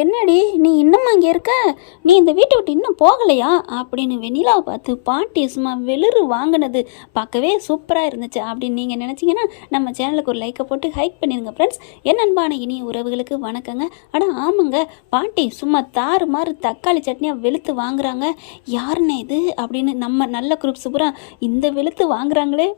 என்னடி நீ இன்னும் அங்கே இருக்க? நீ இந்த வீட்டை விட்டு இன்னும் போகலையா அப்படின்னு வெண்ணிலாவை பார்த்து பாட்டி சும்மா வெளிறு வாங்கினது பார்க்கவே சூப்பராக இருந்துச்சு அப்படின்னு நீங்கள் நினச்சிங்கன்னா நம்ம சேனலுக்கு ஒரு லைக்கை போட்டு ஹைக் பண்ணிடுங்க ஃப்ரெண்ட்ஸ். என் அன்பான இனிய உறவுகளுக்கு வணக்கங்க. ஆனால் ஆமாங்க, பாட்டி சும்மா தாறு மாறு தக்காளி சட்னியாக வெளுத்து வாங்குறாங்க. யாருன்னு இது அப்படின்னு நம்ம நல்ல குரூப் சூப்பராக இந்த வெளுத்து வாங்குறாங்களே,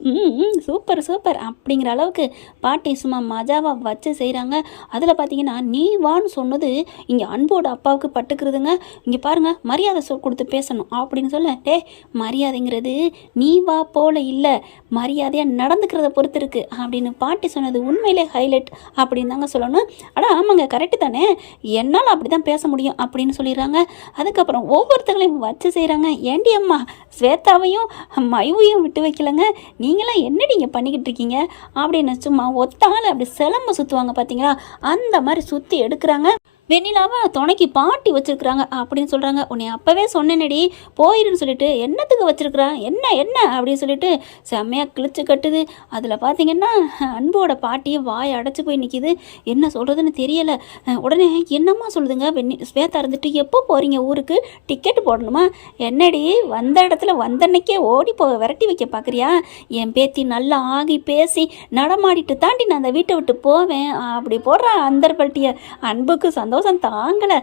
சூப்பர் சூப்பர் அப்படிங்கிற அளவுக்கு பாட்டி சும்மா மஜாவாக வச்சு செய்கிறாங்க. அதில் பார்த்தீங்கன்னா நீ வான்னு சொன்னது இங்கே அன்போட அப்பாவுக்கு பட்டுக்கிறதுங்க. இங்கே பாருங்கள், மரியாதை கொடுத்து பேசணும் அப்படின்னு சொல்ல, மரியாதைங்கிறது நீ வா போல இல்லை, மரியாதையாக நடந்துக்கிறத பொறுத்து இருக்குது அப்படின்னு பாட்டி சொன்னது உண்மையிலே ஹைலைட் அப்படின்னு தாங்க சொல்லணும். ஆனால் ஆமாங்க, கரெக்டு தானே, என்னால் அப்படி தான் பேச முடியும் அப்படின்னு சொல்லிடுறாங்க. அதுக்கப்புறம் ஒவ்வொருத்தங்களையும் வச்சு செய்கிறாங்க. ஏண்டி அம்மா ஸ்வேதாவையும் மயுவையும் விட்டு வைக்கலங்க, நீங்களாம் என்னடி இங்கே பண்ணிக்கிட்டு இருக்கீங்க அப்படின்னு சும்மா ஒத்தால் அப்படி சிலம்ப சுற்றுவாங்க பார்த்தீங்களா, அந்த மாதிரி சுற்றி எடுக்கிறாங்க. வெண்ணிலாவை துணைக்கு பாட்டி வச்சுருக்குறாங்க அப்படின்னு சொல்கிறாங்க. உன்னை அப்போவே சொன்னேனடி போயிருன்னு சொல்லிட்டு என்னத்துக்கு வச்சுருக்குறான், என்ன என்ன அப்படின்னு சொல்லிட்டு செம்மையாக கிழிச்சு கட்டுது. அதில் பார்த்தீங்கன்னா அன்போட பாட்டியை வாய் அடைச்சி போய் நிற்கிது. என்ன சொல்கிறதுன்னு தெரியலை. உடனே என்னம்மா சொல்லுதுங்க, ஸ்வேதா இருந்துட்டு எப்போ போகிறீங்க ஊருக்கு, டிக்கெட் போடணுமா, என்னடி வந்த இடத்துல வந்தன்னைக்கே ஓடி போக விரட்டி வைக்க பார்க்குறியா, என் பேத்தி நல்லா ஆகி பேசி நடமாடிட்டு தாண்டி நான் அந்த வீட்டை விட்டு போவேன் அப்படி போடுற அந்தர்பல்ட்டிய அன்புக்கு சந்தோஷம் தாங்கலை.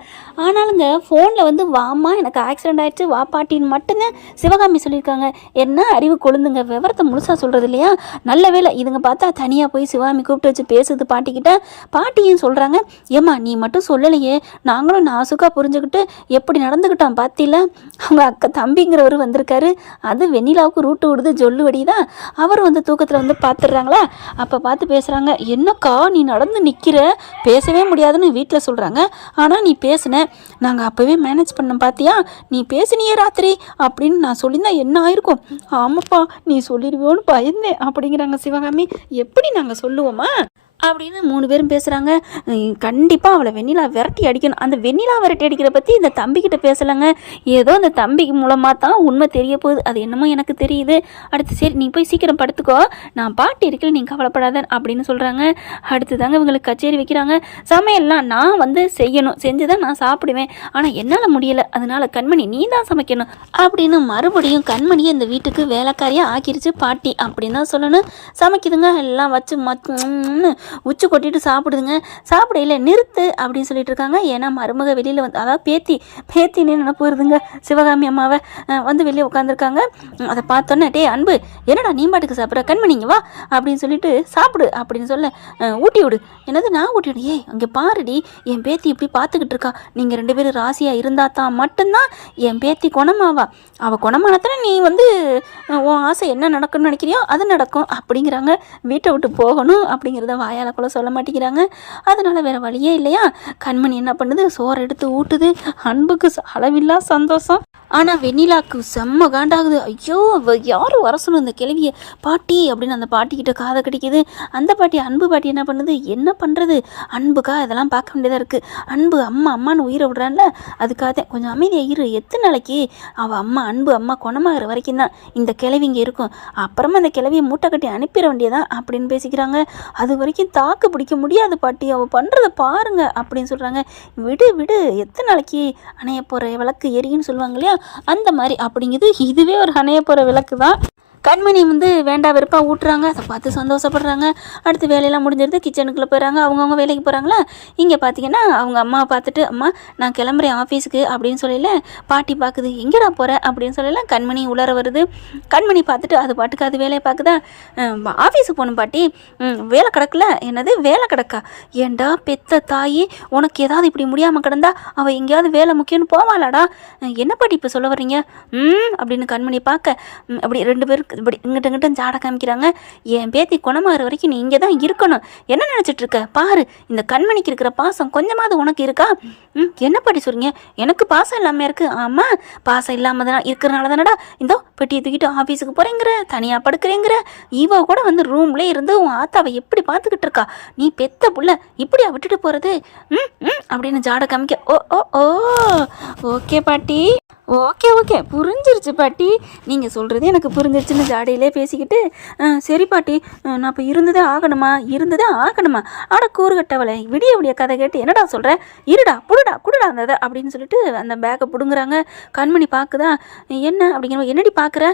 ஆனாலுங்க ஃபோனில் வந்து வாமா எனக்கு ஆக்சிடென்ட் ஆகிடுச்சு வா பாட்டின்னு மட்டும்தான் சிவகாமி சொல்லியிருக்காங்க. என்ன அறிவு கொழுந்துங்க, விவரத்தை முழுசாக சொல்கிறது இல்லையா. நல்ல வேலை இதுங்க பார்த்தா தனியாக போய் சிவகாமி கூப்பிட்டு வச்சு பேசுது பாட்டிக்கிட்ட. பாட்டியும் சொல்கிறாங்க, ஏம்மா நீ மட்டும் சொல்லலையே, நாங்களும் நாசுக்காக புரிஞ்சுக்கிட்டு எப்படி நடந்துக்கிட்டோம் பார்த்தில. அவங்க அக்கா தம்பிங்கிறவர் வந்திருக்காரு, அது வெண்ணிலாவுக்கு ரூட்டு விடுது ஜொல்லுவடி தான். அவர் வந்து தூக்கத்தில் வந்து பார்த்துடுறாங்களா, அப்போ பார்த்து பேசுகிறாங்க. என்னக்கா நீ நடந்து நிற்கிற, பேசவே முடியாதுன்னு வீட்டில் சொல்கிறாங்க. ஆனால் நீ பேசுன, நாங்கள் அப்போவே மேனேஜ் பண்ணோம் பார்த்தியா, நீ பேசினியே ராத்திரி அப்படின்னு நான் சொல்லியிருந்தா என்ன ஆயிருக்கும். ஆமாப்பா நீ சொல்லிடுவோன்னு பயந்தேன் அப்படிங்கிறாங்க சிவகாமி. எப்படி நாங்கள் சொல்லுவோமா அப்படின்னு 3 பேரும் பேசுகிறாங்க. கண்டிப்பாக அவளை வெண்ணிலா விரட்டி அடிக்கணும். அந்த வெண்ணிலா விரட்டி அடிக்கிற பற்றி இந்த தம்பிக்கிட்ட பேசலைங்க. ஏதோ அந்த தம்பிக்கு மூலமாக தான் உண்மை தெரிய போகுது, அது என்னமோ எனக்கு தெரியுது. அடுத்து சரி நீ போய் சீக்கிரம் படுத்துக்கோ, நான் பாட்டி இருக்கல, நீ கவலைப்படாத அப்படின்னு சொல்கிறாங்க. அடுத்து தாங்க இவங்களுக்கு கச்சேரி வைக்கிறாங்க. சமையல்லாம் நான் வந்து செய்யணும், செஞ்சு தான் நான் சாப்பிடுவேன், ஆனால் என்னால் முடியலை, அதனால் கண்மணி நீ தான் சமைக்கணும் அப்படின்னு மறுபடியும் கண்மணியை இந்த வீட்டுக்கு வேலைக்காரியாக ஆக்கிருச்சு பாட்டி அப்படின்னு தான் சொல்லணும். சமைக்குதுங்க, எல்லாம் வச்சு உச்சி கொட்டிட்டு சாப்பிடுதுங்க. சாப்பிடையில நிறுத்து அப்படின்னு சொல்லிட்டு இருக்காங்க. ஏன்னா மருமக வெளியில் வந்து, அதாவது பேத்தின்னு நினைப்பு வருதுங்க சிவகாமி அம்மாவை. வந்து வெளியே உட்காந்துருக்காங்க. அதை பார்த்தோன்னே அன்பு என்னடா நீ பாட்டுக்கு சாப்பிட்ற, கண்மணிங்க வா அப்படின்னு சொல்லிட்டு சாப்பிடு அப்படின்னு சொல்ல, ஊட்டி விடு. என்னது நான் ஊட்டி விடு, அங்கே பாருடி என் பேத்தி இப்படி பார்த்துக்கிட்டு இருக்கா, நீங்கள் 2 பேரும் ராசியாக இருந்தா தான் மட்டும்தான் என் பேத்தி குணமாவா, அவள் குணமானத்தானே நீ வந்து உன் ஆசை என்ன நடக்கும்னு நினைக்கிறியோ அது நடக்கும் அப்படிங்கிறாங்க. வீட்டை விட்டு போகணும் அப்படிங்கிறத வாயால் கூட சொல்ல மாட்டேங்கிறாங்க. அதனால வேற வழியே இல்லையா, கண்மணி என்ன பண்ணுது, சோறு எடுத்து ஊட்டுது. அன்புக்கு அளவில்லா சந்தோஷம். ஆனால் வெண்ணிலாவுக்கு செம்ம காண்டாகுது. ஐயோ யாரும் வர சொல்லணும் இந்த கிழவியை, பாட்டி அப்படின்னு அந்த பாட்டிக்கிட்ட காதை கடிக்குது. அந்த பாட்டி அன்பு பாட்டி என்ன பண்ணுது, என்ன பண்ணுறது, அன்புக்கா இதெல்லாம் பார்க்க வேண்டியதாக இருக்குது. அன்பு அம்மான்னு உயிரை விடுறான்ல, அதுக்காக கொஞ்சம் அமைதியாக இரு, எத்தனை நாளைக்கு அவள் அன்பு குணமாகிற வரைக்கும் தான் இந்த கிழவிங்க இருக்கும், அப்புறமா அந்த கிழவியை மூட்டை கட்டி அனுப்பிட வேண்டியதான் அப்படின்னு பேசிக்கிறாங்க. அது வரைக்கும் தாக்கு பிடிக்க முடியாது பாட்டி, அவள் பண்ணுறதை பாருங்க அப்படின்னு சொல்கிறாங்க. விடு எத்தனை நாளைக்கு அணைய போகிற விளக்கு எரியுன்னு சொல்லுவாங்க இல்லையா, அந்த மாதிரி அப்படிங்குது. இதுவே ஒரு அணைய போகிற விளக்கு தான். கண்மணி வந்து வேண்டா வெறுப்பாக ஊட்டுறாங்க. அதை பார்த்து சந்தோஷப்படுறாங்க. அடுத்து வேலையெல்லாம் முடிஞ்சிருது, கிச்சனுக்குள்ளே போயிடறாங்க. அவங்கவுங்க வேலைக்கு போகிறாங்களா. இங்கே பார்த்தீங்கன்னா அவங்க அம்மாவை பார்த்துட்டு, அம்மா நான் கிளம்புறேன் ஆஃபீஸுக்கு அப்படின்னு சொல்லல பாட்டி பார்க்குது. எங்கடா போகிற அப்படின்னு சொல்லலாம். கண்மணி உலர வருது. கண்மணி பார்த்துட்டு அது பாட்டுக்கு அது வேலையை பார்க்குதா. ஆஃபீஸுக்கு போகணும் பாட்டி, வேலை கிடக்கல. என்னது வேலை கிடக்கா, ஏண்டா பெத்த தாயி, உனக்கு ஏதாவது இப்படி முடியாமல் கிடந்தா அவள் எங்கேயாவது வேலை முக்கியம்னு போவாளாடா, என்ன பாட்டி இப்போ சொல்ல வர்றீங்க அப்படின்னு கண்மணி பார்க்க, அப்படி 2 பேரும் இப்படி இங்கிட்ட ஜாட காமிக்கிறாங்க. என் பேத்தி குணமாகிற வரைக்கும் நீ இங்கே தான் இருக்கணும், என்ன நினச்சிட்டு இருக்க பாரு, இந்த கண்மணிக்கு இருக்கிற பாசம் கொஞ்சமாவது உனக்கு இருக்கா, என்ன பாட்டி சொல்றீங்க, எனக்கு பாசம் இல்லாமல் இருக்கு. ஆமாம் பாசம் இல்லாமல் தான் இருக்கிறனால தானடா இந்தோ பெட்டியை தூக்கிட்டு ஆஃபீஸுக்கு போகிறேங்கிற, தனியாக படுக்கிறேங்கிற, ஈவோ கூட வந்து ரூம்லேயே இருந்து உன் ஆத்தாவை எப்படி பார்த்துக்கிட்டு இருக்கா, நீ பெத்த புள்ள இப்படியா விட்டுட்டு போகிறது அப்படின்னு ஜாட காமிக்க. ஓ ஓ ஓ ஓகே பாட்டி ஓகே ஓகே புரிஞ்சிருச்சு பாட்டி, நீங்கள் சொல்கிறது எனக்கு புரிஞ்சிருச்சுன்னு ஜாடையிலே பேசிக்கிட்டு, சரி பாட்டி, நான் இப்போ இருந்ததே ஆகணுமா அட கூறுகட்டவளை, விடிய விடிய கதை கேட்டு என்னடா சொல்கிற, இருடா குடுடா அந்த அப்படின்னு சொல்லிட்டு அந்த பேக்கை பிடுங்குறாங்க. கண்மணி பார்க்குதா, என்ன அப்படிங்கிற, என்னடி பார்க்குற,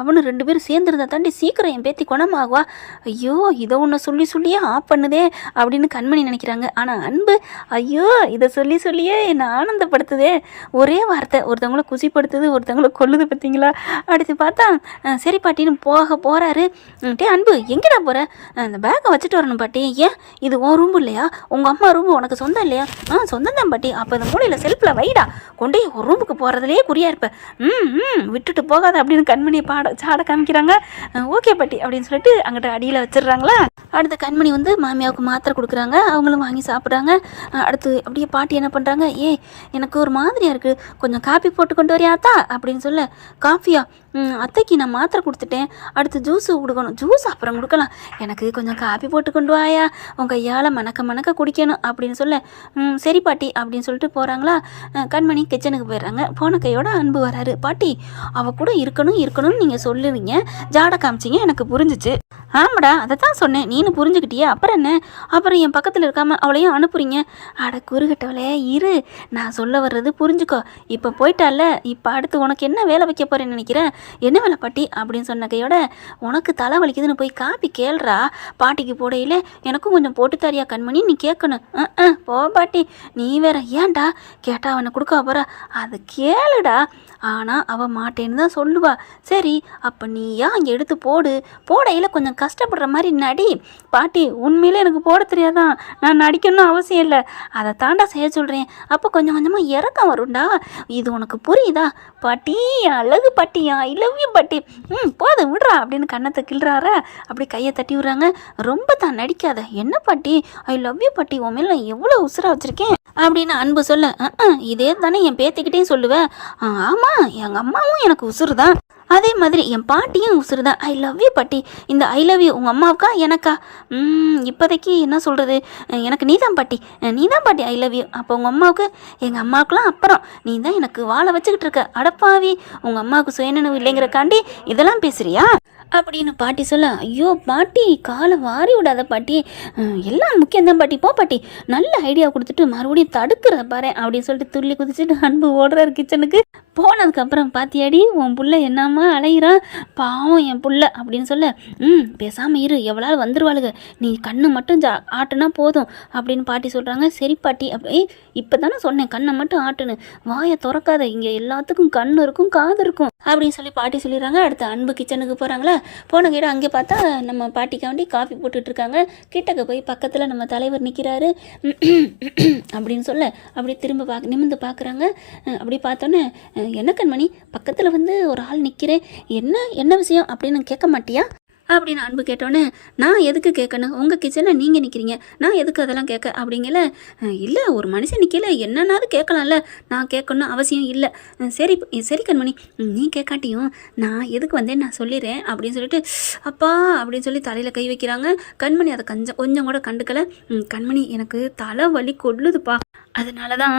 அவனு 2 பேரும் சேர்ந்துருந்தா தாண்டி சீக்கிரம் என் பேத்தி குணமாகுவா, ஐயோ இதை ஒன்று சொல்லியே ஆஃப் பண்ணுதே அப்படின்னு கண்மணி நினைக்கிறாங்க. ஆனால் அன்பு, ஐயோ இதை சொல்லியே என்னை ஆனந்தப்படுத்துதே, ஒரே வார்த்தை ஒருத்தவங்கள குசிப்படுத்துது, ஒருத்தவங்கள கொல்லுது பார்த்தீங்களா. அடுத்து பார்த்தா சரி பாட்டின்னு போகிறாரு. டே அன்பு, எங்கடா போகிற, அந்த பேக்கை வச்சுட்டு வரணும் பாட்டி. ஏன் இது உன் ரூம் இல்லையா, உங்கள் அம்மா ரூம் உனக்கு சொந்தம் இல்லையா? சொந்தம் தான் பாட்டி. அப்போ இந்த மூலையில் செல்ஃபில் வைடா, கொண்டே ஒரு ரூமுக்கு போகிறதுலேயே குறியாக இருப்பேன், விட்டுட்டு போகாத அப்படின்னு கண்மணியை சாட காமிக்கிறாங்க. ஓகே பாட்டி அப்படின்னு சொல்லிட்டு அங்கிட்ட அடியில் வச்சிடுறாங்களா. அடுத்து கண்மணி வந்து மாமியாவுக்கு மாத்திரை கொடுக்குறாங்க, அவங்களும் வாங்கி சாப்பிட்றாங்க. அடுத்து அப்படியே பாட்டி என்ன பண்ணுறாங்க, எனக்கு ஒரு மாதிரியாக இருக்குது, கொஞ்சம் காப்பி போட்டு கொண்டு வரியாத்தா அப்படின்னு சொல்ல, காஃபியா, அத்தைக்கு நான் மாத்திரை கொடுத்துட்டேன், அடுத்து ஜூஸு கொடுக்கணும், ஜூஸ் அப்புறம் கொடுக்கலாம், எனக்கு கொஞ்சம் காப்பி போட்டு கொண்டு வாயா, உங்கள் கையால் மணக்க குடிக்கணும் அப்படின்னு சொல்ல, சரி பாட்டி அப்படின்னு சொல்லிட்டு போகிறாங்களா. கண்மணி கிச்சனுக்கு போயிடுறாங்க. போன கையோட அன்பு வராரு. பாட்டி அவள் கூட இருக்கணும்னு நீங்கள் சொல்லுவீங்க, ஜாடை காமிச்சிங்க, எனக்கு புரிஞ்சிச்சு. ஆமாடா, அதை தான் சொன்னேன், நீனு புரிஞ்சுக்கிட்டியே, அப்புறம் என்ன, அப்புறம் என் பக்கத்தில் இருக்காமல் அவளையும் அனுப்புறீங்க. அட குறுகிட்டவளே இரு, நான் சொல்ல வர்றது புரிஞ்சுக்கோ, இப்போ போயிட்டால, இப்போ அடுத்து உனக்கு என்ன வேலை வைக்க போகிறேன்னு நினைக்கிறேன், என்ன வேலை பாட்டி அப்படின்னு சொன்ன கையோட, உனக்கு தலை வலிக்குதுன்னு போய் காப்பி கேள்றா, பாட்டிக்கு போடையில எனக்கும் கொஞ்சம் போட்டு தரியா கண்மணி நீ கேட்கணும். போ பாட்டி, நீ வேற, ஏன்டா கேட்டா அவனை கொடுக்க போகிறா, அது கேளுடா, ஆனால் அவள் மாட்டேன்னு தான் சொல்லுவா. சரி அப்போ நீயா அங்கே எடுத்து போடையில் கொஞ்சம் கஷ்டப்படுற மாதிரி நடி. பாட்டி உண்மையிலே எனக்கு போட தெரியாதான், நான் நடிக்கணும்னு அவசியம் இல்லை, அதை தாண்டா செய்ய சொல்கிறேன், அப்போ கொஞ்சம் கொஞ்சமாக இறக்கம் வரும்டா, இது உனக்கு புரியுதா பாட்டி, அழகு பாட்டியா, ஐ லவ் யூ பாட்டி, போதும் விடுறா அப்படின்னு கண்ணத்தை கிள்றாரா. அப்படி கையை தட்டி விடுறாங்க. ரொம்ப தான் நடிக்காத, என்ன பாட்டி, ஐ லவ் யூ பாட்டி, உன் மேலே நான் எவ்வளோ உசுராக வச்சுருக்கேன் அப்படின்னு அன்பு சொல்ல, இதே தானே என் பேத்திக்கிட்டேயும் சொல்லுவேன், ஆமாம் எங்கள் அம்மாவும் எனக்கு உசுறு தான், அதே மாதிரி என் பாட்டியும் உசுறு தான், ஐ லவ் யூ பாட்டி, இந்த ஐ லவ் யூ உங்கள் அம்மாவுக்கா எனக்கா, இப்போதைக்கு என்ன சொல்கிறது, எனக்கு நீ தான் பாட்டி ஐ லவ் யூ, அப்போ உங்கள் அம்மாவுக்கு, எங்கள் அம்மாவுக்குலாம் அப்புறம், நீ தான் எனக்கு வாழை வச்சுக்கிட்டு இருக்க, அடப்பாவி, உங்கள் அம்மாவுக்கு சுயநினைவு இல்லைங்கிறக்காண்டி இதெல்லாம் பேசுகிறியா அப்படின்னு பாட்டி சொல்ல, ஐயோ பாட்டி காலை வாரி விடாத பாட்டி, எல்லாம் முக்கியம்தான் பாட்டி, போ பாட்டி, நல்ல ஐடியா கொடுத்துட்டு மறுபடியும் தடுக்கிற பாரு அப்படின்னு சொல்லிட்டு துள்ளி குதிச்சுட்டு அன்பு ஓடுறாரு கிச்சனுக்கு. போனதுக்கப்புறம் பாத்தியாடி உன் புள்ள என்னம்மா அலையிறான், பாவம் என் புள்ள அப்படின்னு சொல்ல, பேசாமல் இரு, எவ்வளோ வந்துருவாளுங்க, நீ கண்ணு மட்டும் ஆட்டுனா போதும் அப்படின்னு பாட்டி சொல்கிறாங்க. சரி பாட்டி, அப்படி இப்போ தானே சொன்னேன் கண்ணை மட்டும் ஆட்டுன்னு, வாயை திறக்காத, இங்கே எல்லாத்துக்கும் கண்ணு இருக்கும் காது இருக்கும் அப்படின்னு சொல்லி பாட்டி சொல்லிடுறாங்க. அடுத்து அன்பு கிச்சனுக்கு போகிறாங்களா. போன கேட அங்கே பார்த்தா நம்ம பாட்டிக்காண்டி காஃபி போட்டுட்ருக்காங்க. கிட்டக்க போய் பக்கத்தில் நம்ம தலைவர் நிற்கிறாரு அப்படின்னு சொல்ல, அப்படி திரும்ப நிமிர்ந்து பார்க்குறாங்க. அப்படி பார்த்தோன்னே, என்ன கண்மணி பக்கத்தில் வந்து ஒரு ஆள் நிற்கிறேன், என்ன விஷயம் அப்படின்னு கேட்க மாட்டியா அப்படின்னு அன்பு கேட்டோன்னே, நான் எதுக்கு கேட்கணும், உங்கள் கிச்சனில் நீங்கள் நிற்கிறீங்க, நான் எதுக்கு அதெல்லாம் கேட்க அப்படிங்கல, இல்லை ஒரு மனுஷன் நிற்கல என்னன்னாவது கேட்கலாம்ல, நான் கேட்கணும் அவசியம் இல்லை, சரி கண்மணி நீ கேட்காட்டியும் நான் எதுக்கு வந்தேன் நான் சொல்லிடுறேன் அப்படின்னு சொல்லிட்டு, அப்பா அப்படின்னு சொல்லி தலையில் கை வைக்கிறாங்க. கண்மணி அதை கொஞ்சம் கூட கண்டுக்கலை. கண்மணி எனக்கு தலை வலி கொள்ளுதுப்பா, அதனால தான்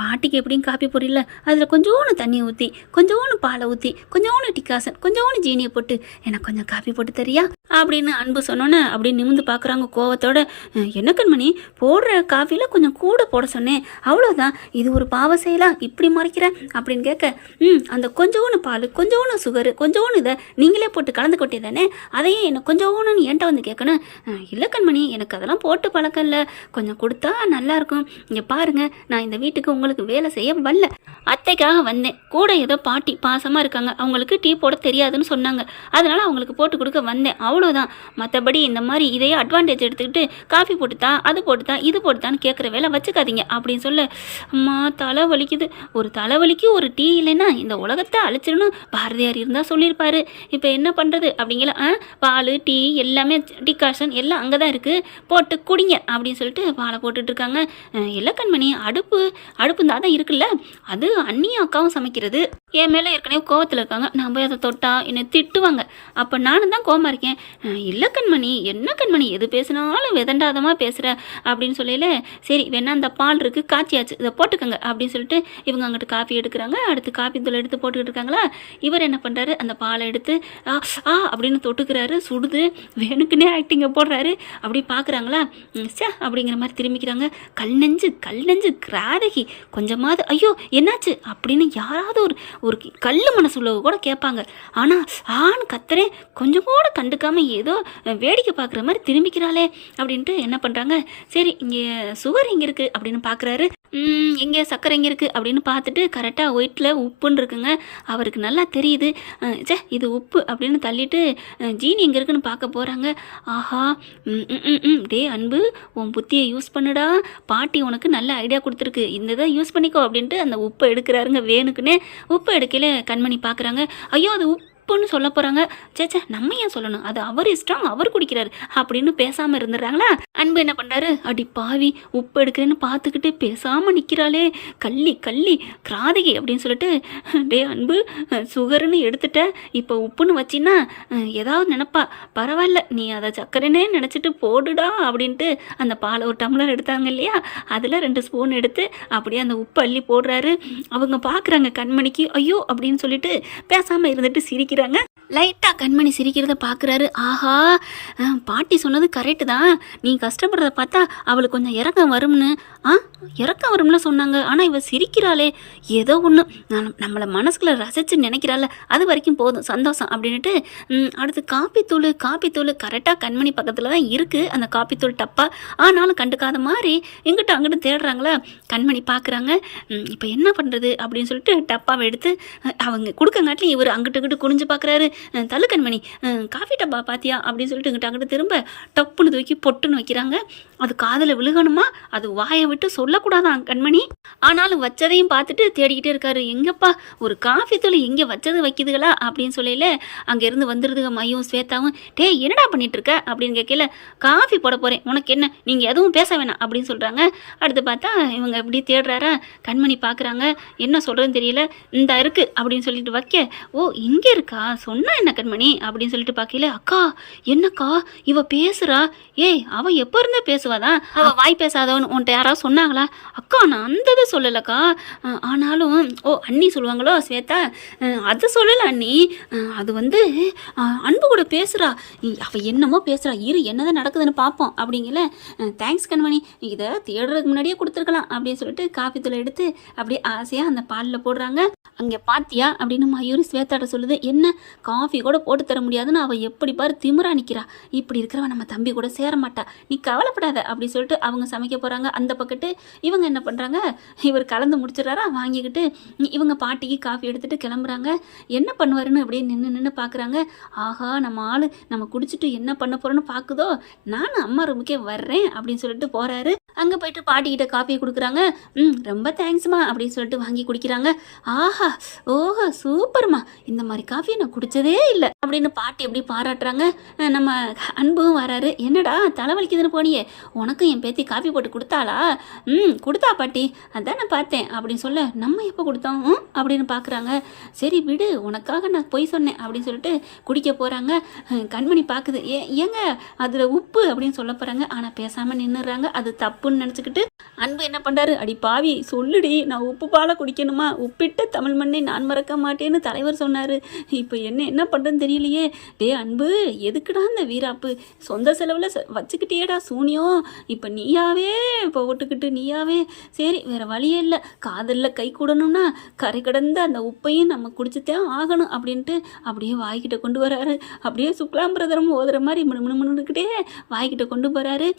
பாட்டிக்கு எப்படியும் காப்பி போடல, அதில் கொஞ்சோண்டு தண்ணி ஊற்றி, கொஞ்சோண்டு பாலை ஊற்றி, கொஞ்சோண்டு டிகாசன், கொஞ்சோண்டு ஜீனியை போட்டு எனக்கு கொஞ்சம் காப்பி போட்டு தெரியா அப்படின்னு அன்பு சொன்னோன்னே அப்படி நிமிந்து பார்க்குறாங்க கோவத்தோட. என்ன கண்மணி போடுற காஃபியில் கொஞ்சம் கூட போட சொன்னேன், அவ்வளோதான், இது ஒரு பாவ செய்யலாம் இப்படி மறைக்கிறேன் அப்படின்னு கேட்க, அந்த கொஞ்சோண்டு பால், கொஞ்சோண்டு சுகரு, கொஞ்சோண்டு இதை நீங்களே போட்டு கலந்து கொட்டே தானே, அதையே என்ன கொஞ்சோன்னு என்கிட்ட வந்து கேட்கணும். இல்லை கண்மணி எனக்கு அதெல்லாம் போட்டு பழக்கம் இல்லை, கொஞ்சம் கொடுத்தா நல்லாயிருக்கும், இங்கே பாருங்க நான் இந்த வீட்டுக்கு உங்களுக்கு வேலை செய்ய வரல, அத்தைக்காக வந்தேன், கூட ஏதோ பாட்டி பாசமாக இருக்காங்க, அவங்களுக்கு டீ போட தெரியாதுன்னு சொன்னாங்க, அதனால் அவங்களுக்கு போட்டு கொடுக்க வந்தேன், அவ்வளோதான், மற்றபடி இந்த மாதிரி இதையே அட்வான்டேஜ் எடுத்துக்கிட்டு காஃபி போட்டுத்தா அது போட்டுத்தா இது போட்டுத்தான்னு கேட்குற வேலை வச்சுக்காதீங்க அப்படின்னு சொல்ல, அம்மா தலை வலிக்குது, ஒரு தலைவலிக்கு ஒரு டீ இல்லைன்னா இந்த உலகத்தை அழிச்சிடணும் பாரதியார் இருந்தால் சொல்லியிருப்பாரு, இப்போ என்ன பண்ணுறது அப்படிங்கிற, பால் டீ எல்லாமே டிகாஷன் எல்லாம் அங்கே தான் இருக்குது, போட்டு குடிங்க அப்படின்னு சொல்லிட்டு பாலை போட்டுட்ருக்காங்க. இல்லை கண்மணி அடுப்பு தான் இருக்குல்ல, அது அண்ணியும் அக்காவும் சமைக்கிறது, என் மேலே ஏற்கனவே கோவத்தில் இருக்காங்க. நான் போய் அதை தொட்டா என்னை திட்டுவாங்க. அப்போ நானும் தான் கோவமாக இருக்கேன். இல்லை கண்மணி, என்ன கண்மணி எது பேசினாலும் விதண்டாதமாக பேசுகிற அப்படின்னு சொல்லல, சரி வேணா அந்த பால் இருக்குது காய்ச்சியாச்சு இதை போட்டுக்கோங்க அப்படின்னு சொல்லிட்டு இவங்க அங்கிட்டு காஃபி எடுக்கிறாங்க. அடுத்து காஃபி தூள் எடுத்து போட்டுக்கிட்டு இருக்காங்களா, இவர் என்ன பண்ணுறாரு, அந்த பாலை எடுத்து அப்படின்னு தொட்டுக்கிறாரு. சுடுது, வேணுக்குன்னே ஆக்டிங்கை போடுறாரு. அப்படி பார்க்குறாங்களா, அப்படிங்கிற மாதிரி திரும்பிக்கிறாங்க. கல் நெஞ்சு கிராதகி, கொஞ்சமாவது ஐயோ என்னாச்சு அப்படின்னு யாராவது ஒரு கல் மனசுள்ள கூட கேட்பாங்க. ஆனால் ஆண் கத்தரே கொஞ்சம் கூட கண்டுக்காம ஏதோ வேடிக்கை பார்க்குற மாதிரி திரும்பிக்கிறாளே அப்படின்ட்டு என்ன பண்ணுறாங்க, சரி இங்கே சுகர் எங்கே இருக்குது அப்படின்னு பார்க்குறாரு. எங்கே சக்கரை எங்கே இருக்குது அப்படின்னு பார்த்துட்டு கரெக்டாக ஒயிட்டில் உப்புன்னு இருக்குங்க. அவருக்கு நல்லா தெரியுது. இது உப்பு அப்படின்னு தள்ளிட்டு ஜீனி எங்கே இருக்குன்னு பார்க்க போகிறாங்க. ஆஹா, டே அன்பு, உன் புத்தியை யூஸ் பண்ணுடா, பாட்டி உனக்கு நல்ல ஐடியா கொடுத்துருக்கு, இந்த இதை யூஸ் பண்ணிக்கோ அப்படின்ட்டு அந்த உப்பை எடுக்கிறாருங்க. வேணுக்குன்னே உப்பு எடுக்கல கண்மணி பார்க்குறாங்க. ஐயோ அது உப்புன்னு சொல்ல போகிறாங்க. சேச்சா நம்ம ஏன் சொல்லணும், அது அவர் இஷ்டம், அவர் குடிக்கிறாரு அப்படின்னு பேசாமல் இருந்துடுறாங்களா. அன்பு என்ன பண்ணுறாரு, அடி பாவி உப்பு எடுக்கிறேன்னு பார்த்துக்கிட்டு பேசாமல் நிற்கிறாளே, கள்ளி கிராதகி அப்படின்னு சொல்லிட்டு, டே அன்பு சுகருன்னு எடுத்துட்ட, இப்போ உப்புன்னு வச்சின்னா ஏதாவது நினப்பா, பரவாயில்ல நீ அதை சக்கரைனே நினச்சிட்டு போடுடா அப்படின்ட்டு அந்த பாலை ஒரு டம்ளர் எடுத்தாங்க இல்லையா, அதில் 2 ஸ்பூன் எடுத்து அப்படியே அந்த உப்பு அள்ளி போடுறாரு. அவங்க பார்க்குறாங்க கண்மணிக்கு, ஐயோ அப்படின்னு சொல்லிட்டு பேசாமல் இருந்துட்டு சிரிக்கிறாங்க. லைட்டாக கண்மணி சிரிக்கிறத பார்க்குறாரு. ஆஹா, பாட்டி சொன்னது கரெக்டு தான், நீ கஷ்டப்படுறத பார்த்தா அவளுக்கு கொஞ்சம் இறக்கம் வரும்னு. இறக்கம் வரும்னு சொன்னாங்க, ஆனால் இவள் சிரிக்கிறாளே, ஏதோ ஒன்று நம்மளை மனசுக்குள்ளே ரசித்து நினைக்கிறாள், அது வரைக்கும் போதும் சந்தோஷம் அப்படின்ட்டு அடுத்து காப்பித்தூள் கரெக்டாக கண்மணி பக்கத்தில் தான் இருக்குது அந்த காப்பித்தூள் டப்பா. ஆனாலும் கண்டுக்காத மாதிரி எங்கிட்ட அங்கிட்ட தேடுறாங்களா. கண்மணி பார்க்குறாங்க, இப்போ என்ன பண்ணுறது அப்படின்னு சொல்லிட்டு டப்பாவை எடுத்து அவங்க கொடுக்கங்காட்டிலும் இவர் அங்கிட்டு குனிஞ்சு பார்க்குறாரு. தள்ளு கண்மணி, காஃபி டப்பா பாத்தியா அப்படின்னு சொல்லிட்டு இங்கிட்ட அங்கிட்ட திரும்ப டப்புன்னு தூக்கி பொட்டுன்னு வைக்கிறாங்க. அது காதில் விழுகணுமா, அது வாயை விட்டு சொல்லக்கூடாதான் கண்மணி. ஆனாலும் வச்சதையும் பார்த்துட்டு தேடிக்கிட்டே இருக்காரு. எங்கப்பா ஒரு காஃபி தூள் எங்கே வச்சது வைக்குதுகளா அப்படின்னு சொல்லல, அங்கேருந்து வந்துடுதுங்க மையும் ஸ்வேதாவும். டே என்னடா பண்ணிட்டு இருக்க அப்படின்னு கேட்கல, காஃபி போட போகிறேன், உனக்கு என்ன, நீங்கள் எதுவும் பேச வேணாம் அப்படின்னு சொல்கிறாங்க. அடுத்து பார்த்தா இவங்க எப்படி தேடுறாரா. கண்மணி பார்க்குறாங்க, என்ன சொல்கிறதுன்னு தெரியல. இந்த இருக்குது அப்படின்னு சொல்லிட்டு வைக்க, ஓ இங்கே இருக்கா, சொன்னா என்ன கண்மணி அப்படின்னு சொல்லிட்டு பார்க்கல. அக்கா என்னக்கா இவ பேசுகிறா, ஏய் அவள் எப்போ இருந்தே பேசுவாதான், அவள் வாய் பேசாதவன்னு உன்ட்ட யாராவது சொன்னாங்களா. அக்கா நான் அந்த இதை சொல்லலைக்கா, ஆனாலும் ஓ அண்ணி சொல்லுவாங்களோ ஸ்வேதா, அது சொல்லலை அண்ணி, அது வந்து அன்பு கூட பேசுகிறா, அவள் என்னமோ பேசுகிறா, இரு என்னதான் நடக்குதுன்னு பார்ப்போம் அப்படிங்கல. தேங்க்ஸ் கண்மணி, இதை தேடுறதுக்கு முன்னாடியே கொடுத்துருக்கலாம் அப்படின்னு சொல்லிட்டு காஃபி தூளை எடுத்து அப்படியே ஆசையாக அந்த பாலில் போடுறாங்க. அங்கே பாத்தியா அப்படின்னு மயூரி ஸ்வேதாட்ட சொல்லுது. என்ன காஃபி கூட போட்டு தர முடியாதுன்னு அவள் எப்படி பாரு திமிரா நிற்கிறா, இப்படி இருக்கிறவன் நம்ம தம்பி கூட சேர மாட்டா, நீ கவலைப்படாத அப்படின்னு சொல்லிட்டு அவங்க சமைக்க போகிறாங்க. அந்த பக்கத்து இவங்க என்ன பண்ணுறாங்க, இவர் கலந்து முடிச்சிடறாரா, வாங்கிக்கிட்டு இவங்க பாட்டிக்கு காஃபி எடுத்துகிட்டு கிளம்புறாங்க. என்ன பண்ணுவாருன்னு அப்படியே நின்று பார்க்குறாங்க. ஆஹா நம்ம ஆள் நம்ம குடிச்சிட்டு என்ன பண்ண போகிறோன்னு பார்க்குதோ, நானும் அம்மா ரூமுக்கே வர்றேன் அப்படின்னு சொல்லிட்டு போகிறாரு. அங்கே போயிட்டு பாட்டிக்கிட்ட காஃபியை கொடுக்குறாங்க. ரொம்ப தேங்க்ஸ்மா அப்படின்னு சொல்லிட்டு வாங்கி குடிக்கிறாங்க. ஆஹா ஓஹோ சூப்பர்மா, இந்த மாதிரி காஃபியை நான் குடித்ததே இல்லை அப்படின்னு பாட்டி எப்படி பாராட்டுறாங்க. நம்ம அன்பும் வராரு. என்னடா தலைவலிக்குதுன்னு போனியே, உனக்கும் என் பேத்தி காஃபி போட்டு கொடுத்தாளா. கொடுத்தா பாட்டி, அதான் நான் பார்த்தேன் அப்படின்னு சொல்ல, நம்ம எப்போ கொடுத்தோம் அப்படின்னு பார்க்குறாங்க. சரி விடு, உனக்காக நான் பொய் சொன்னேன் அப்படின்னு சொல்லிட்டு குடிக்க போகிறாங்க. கண்மணி பார்க்குது, ஏங்க அதில் உப்பு அப்படின்னு சொல்ல போகிறாங்க. ஆனால் பேசாமல் நின்றுறாங்க. அது தப்புன்னு நினச்சிக்கிட்டு அன்பு என்ன பண்ணுறாரு, அடி பாவி சொல்லுடி, நான் உப்பு பாலை குடிக்கணுமா, உப்பிட்ட தமிழ் மண்ணை நான் மறக்க மாட்டேன்னு தலைவர் சொன்னார், இப்போ என்ன பண்ணுறதுன்னு தெரியலையே. டே அன்பு எதுக்குடா இந்த வீராப்பு, சொந்த செலவில் வச்சுக்கிட்டேடா சூனியம், இப்போ நீயாவே இப்போ ஓட்டுக்கிட்டு நீயாவே, சரி வேறு வழியே இல்லை, காதலில் கை கூடணும்னா கரை கடந்த அந்த உப்பையும் நம்ம குடிச்சுத்தான் ஆகணும் அப்படின்ட்டு அப்படியே வாய்கிட்ட கொண்டு வராரு. அப்படியே சுக்லாம்பிரதரம் ஓதுற மாதிரி முணுமுணுக்கிட்டே வாய்கிட்ட கொண்டு போகிறாரு.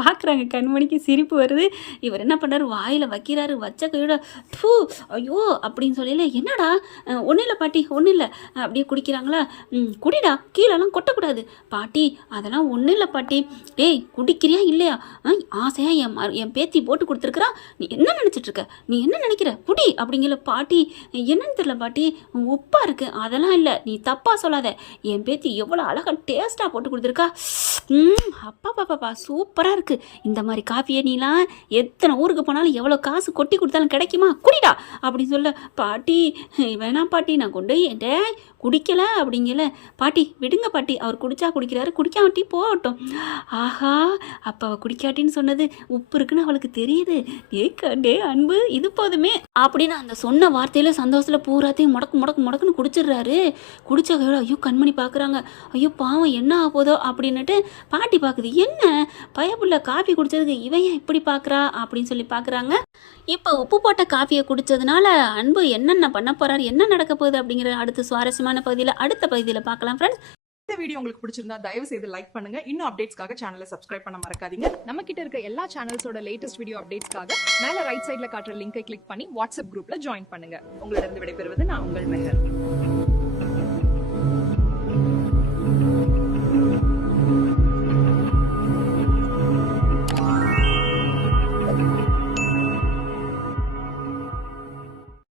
பார்க்குறாங்க கண்மணிக்கு சிரிப்பு வருது. இவர் என்ன பண்ணுறாரு, வாயில் வைக்கிறாரு. வச்ச கையோட ஐயோ அப்படின்னு சொல்லல, என்னடா ஒன்றும் இல்லை பாட்டி ஒன்றும் இல்லை அப்படி அப்படியே குடிக்கிறாங்களா. குடிடா, கீழெல்லாம் கொட்டக்கூடாது. பாட்டி அதெல்லாம் ஒன்றும் இல்லை பாட்டி. டேய் குடிக்கிறியா இல்லையா? ஆசையாக என் பேத்தி போட்டு கொடுத்துருக்குறா. நீ என்ன நினச்சிட்டு இருக்க? நீ என்ன நினைக்கிற? குடி அப்படிங்கிற. பாட்டி என்னன்னு தெரியல பாட்டி, உப்பா இருக்கு. அதெல்லாம் இல்லை, நீ தப்பாக சொல்லாத. என் பேத்தி எவ்வளோ அழகாக டேஸ்ட்டாக போட்டு கொடுத்துருக்கா. அப்பா பாப்பாப்பா சூப்பராக இருக்குது. இந்த மாதிரி காஃபியை நீலாம் எத்தனை ஊருக்கு போனாலும் எவ்வளோ காசு கொட்டி கொடுத்தாலும் கிடைக்குமா? குடிடா அப்படின்னு சொல்ல. பாட்டி வேணாம் பாட்டி, நான் கொண்டு போய் என்கிட்ட குடிக்கல அப்படிங்கல. பாட்டி விடுங்க பாட்டி, அவர் குடிச்சா குடிக்கிறாரு, குடிக்காட்டி போகட்டும். ஆஹா, அப்போ அவள் குடிக்காட்டின்னு சொன்னது உப்பு இருக்குன்னு அவளுக்கு தெரியுது. டே அன்பு, இது போதுமே அப்படின்னு அந்த சொன்ன வார்த்தையில சந்தோஷத்தில் பூராத்தையும் முடக்குன்னு குடிச்சிடுறாரு. குடிச்சா ஐயோ கண்மணி பார்க்குறாங்க. ஐயோ பாவம் என்ன ஆகுதோ அப்படின்னுட்டு பாட்டி பார்க்குது. என்ன பயப்புள்ள காஃபி குடிச்சதுக்கு இவன் ஏன் இப்படி பார்க்குறா அப்படின்னு சொல்லி பார்க்குறாங்க. இப்போ உப்பு போட்ட காஃபியை குடித்ததுனால அன்பு என்னென்ன பண்ண போகிறாரு, என்ன நடக்க போகுது அப்படிங்கிற அடுத்த சுவாரஸ்யமான அடுத்த பகுதியில் பார்க்கலாம் ஃப்ரெண்ட்ஸ். இந்த வீடியோ உங்களுக்கு பிடிச்சிருந்தா தயவு செய்து லைக் பண்ணுங்க. இன்னும் அப்டேட்ஸ்க்காக சேனலை சப்ஸ்கிரைப் பண்ண மறக்காதீங்க. நம்ம கிட்ட இருக்க எல்லா சேனல்ஸோட லேட்டஸ்ட் வீடியோ அப்டேட்ஸ்க்காக மேல ரைட் சைடுல காட்டுற லிங்கை கிளிக் பண்ணி வாட்ஸ்அப் குரூப்ல ஜாயின் பண்ணுங்க. உங்களிடம் விடைபெறுவது நான் உங்கள் மெஹர்.